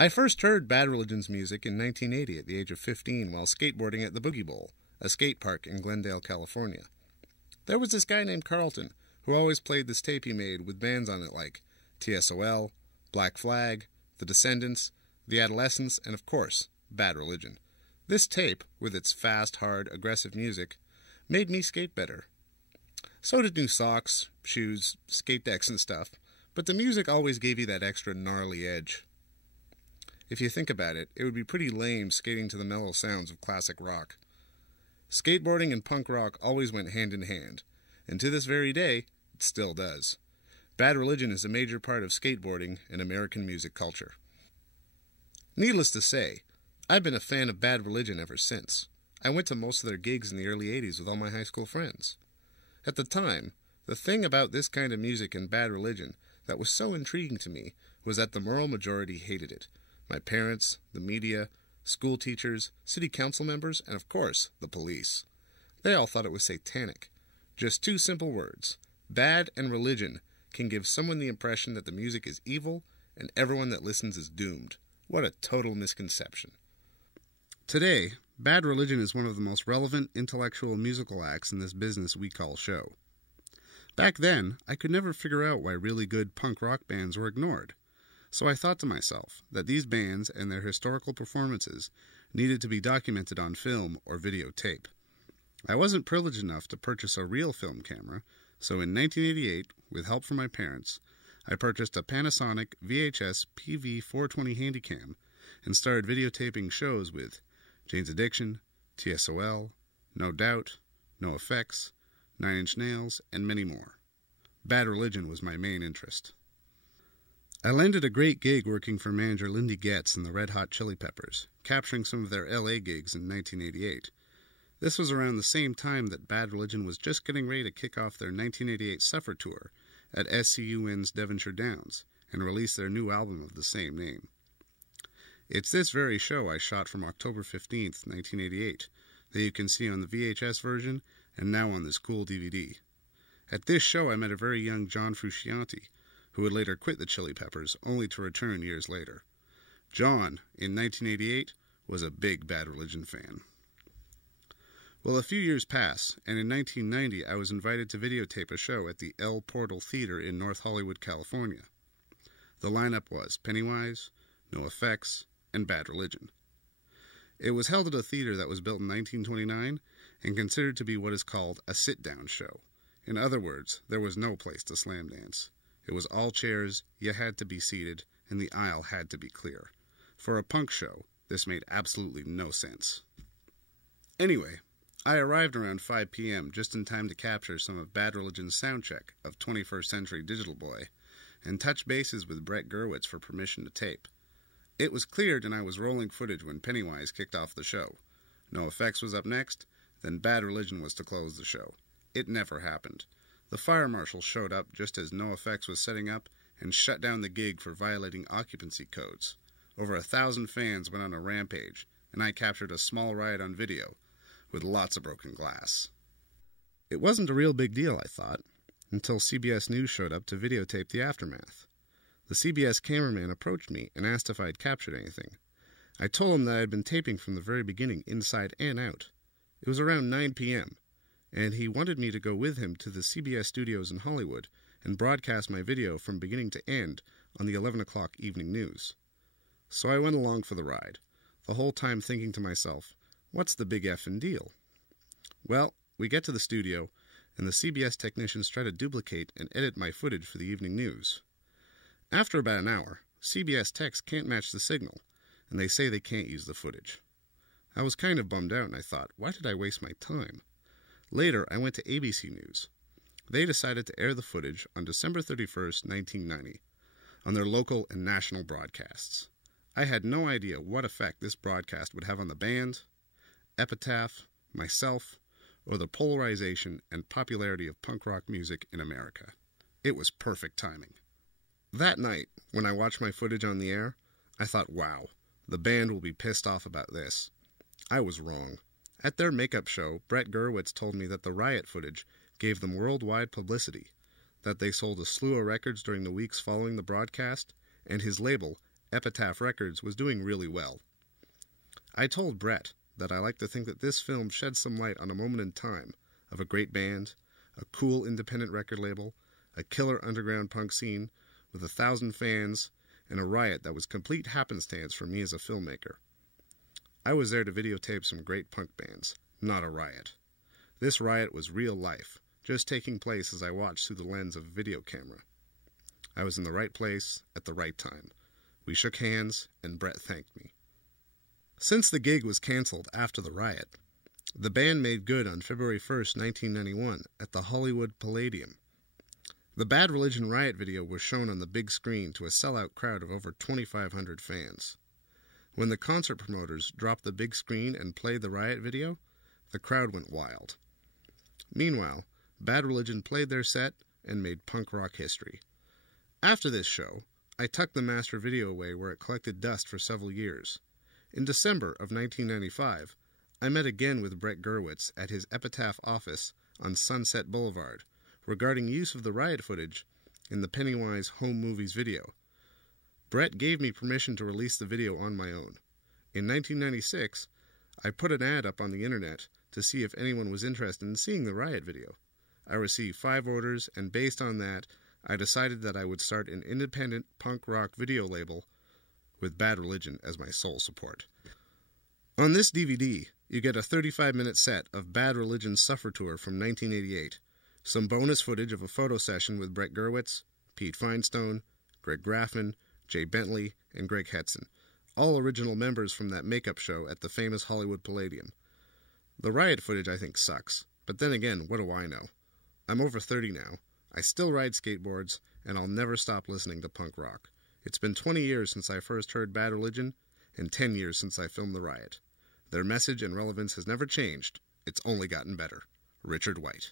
I first heard Bad Religion's music in 1980 at the age of 15 while skateboarding at the Boogie Bowl, a skate park in Glendale, California. There was this guy named Carlton who always played this tape he made with bands on it like TSOL, Black Flag, The Descendants, The Adolescents, and of course, Bad Religion. This tape, with its fast, hard, aggressive music, made me skate better. So did new socks, shoes, skate decks and stuff, but the music always gave you that extra gnarly edge. If you think about it, it would be pretty lame skating to the mellow sounds of classic rock. Skateboarding and punk rock always went hand in hand, and to this very day, it still does. Bad Religion is a major part of skateboarding and American music culture. Needless to say, I've been a fan of Bad Religion ever since. I went to most of their gigs in the early 80s with all my high school friends. At the time, the thing about this kind of music and Bad Religion that was so intriguing to me was that the moral majority hated it. My parents, the media, school teachers, city council members, and of course, the police. They all thought it was satanic. Just two simple words. Bad and religion can give someone the impression that the music is evil and everyone that listens is doomed. What a total misconception. Today, Bad Religion is one of the most relevant intellectual musical acts in this business we call show. Back then, I could never figure out why really good punk rock bands were ignored. So I thought to myself that these bands and their historical performances needed to be documented on film or videotape. I wasn't privileged enough to purchase a real film camera, so in 1988, with help from my parents, I purchased a Panasonic VHS PV420 Handycam and started videotaping shows with Jane's Addiction, TSOL, No Doubt, No Effects, Nine Inch Nails, and many more. Bad Religion was my main interest. I landed a great gig working for manager Lindy Getz and the Red Hot Chili Peppers, capturing some of their LA gigs in 1988. This was around the same time that Bad Religion was just getting ready to kick off their 1988 Suffer Tour at SCUN's Devonshire Downs and release their new album of the same name. It's this very show I shot from October 15th, 1988, that you can see on the VHS version and now on this cool DVD. At this show I met a very young John Frusciante, who would later quit the Chili Peppers, only to return years later. John, in 1988, was a big Bad Religion fan. Well, a few years pass, and in 1990 I was invited to videotape a show at the El Portal Theater in North Hollywood, California. The lineup was Pennywise, No Effects, and Bad Religion. It was held at a theater that was built in 1929 and considered to be what is called a sit-down show. In other words, there was no place to slam dance. It was all chairs, you had to be seated, and the aisle had to be clear. For a punk show, this made absolutely no sense. Anyway, I arrived around 5 p.m. just in time to capture some of Bad Religion's soundcheck of 21st Century Digital Boy, and touch bases with Brett Gurwitz for permission to tape. It was cleared and I was rolling footage when Pennywise kicked off the show. No Effects was up next, then Bad Religion was to close the show. It never happened. The fire marshal showed up just as No Effects was setting up and shut down the gig for violating occupancy codes. Over 1,000 fans went on a rampage, and I captured a small riot on video, with lots of broken glass. It wasn't a real big deal, I thought, until CBS News showed up to videotape the aftermath. The CBS cameraman approached me and asked if I had captured anything. I told him that I had been taping from the very beginning, inside and out. It was around 9 p.m., and he wanted me to go with him to the CBS studios in Hollywood and broadcast my video from beginning to end on the 11 o'clock evening news. So I went along for the ride, the whole time thinking to myself, what's the big effing deal? Well, we get to the studio, and the CBS technicians try to duplicate and edit my footage for the evening news. After about an hour, CBS techs can't match the signal, and they say they can't use the footage. I was kind of bummed out, and I thought, why did I waste my time? Later, I went to ABC News. They decided to air the footage on December 31st, 1990, on their local and national broadcasts. I had no idea what effect this broadcast would have on the band, Epitaph, myself, or the polarization and popularity of punk rock music in America. It was perfect timing. That night, when I watched my footage on the air, I thought, wow, the band will be pissed off about this. I was wrong. At their makeup show, Brett Gurwitz told me that the Riot footage gave them worldwide publicity, that they sold a slew of records during the weeks following the broadcast, and his label, Epitaph Records, was doing really well. I told Brett that I like to think that this film shed some light on a moment in time of a great band, a cool independent record label, a killer underground punk scene with 1,000 fans, and a riot that was complete happenstance for me as a filmmaker. I was there to videotape some great punk bands, not a riot. This riot was real life, just taking place as I watched through the lens of a video camera. I was in the right place at the right time. We shook hands, and Brett thanked me. Since the gig was canceled after the riot, the band made good on February 1st, 1991, at the Hollywood Palladium. The Bad Religion Riot video was shown on the big screen to a sellout crowd of over 2,500 fans. When the concert promoters dropped the big screen and played the Riot video, the crowd went wild. Meanwhile, Bad Religion played their set and made punk rock history. After this show, I tucked the master video away where it collected dust for several years. In December of 1995, I met again with Brett Gurewitz at his Epitaph office on Sunset Boulevard regarding use of the Riot footage in the Pennywise Home Movies video. Brett gave me permission to release the video on my own. In 1996, I put an ad up on the internet to see if anyone was interested in seeing the Riot video. I received 5 orders, and based on that, I decided that I would start an independent punk rock video label with Bad Religion as my sole support. On this DVD, you get a 35-minute set of Bad Religion's Suffer Tour from 1988, some bonus footage of a photo session with Brett Gurewitz, Pete Finestone, Greg Graffman, Jay Bentley, and Greg Hetson, all original members from that makeup show at the famous Hollywood Palladium. The Riot footage I think sucks, but then again, what do I know? I'm over 30 now, I still ride skateboards, and I'll never stop listening to punk rock. It's been 20 years since I first heard Bad Religion, and 10 years since I filmed The Riot. Their message and relevance has never changed, it's only gotten better. Richard White.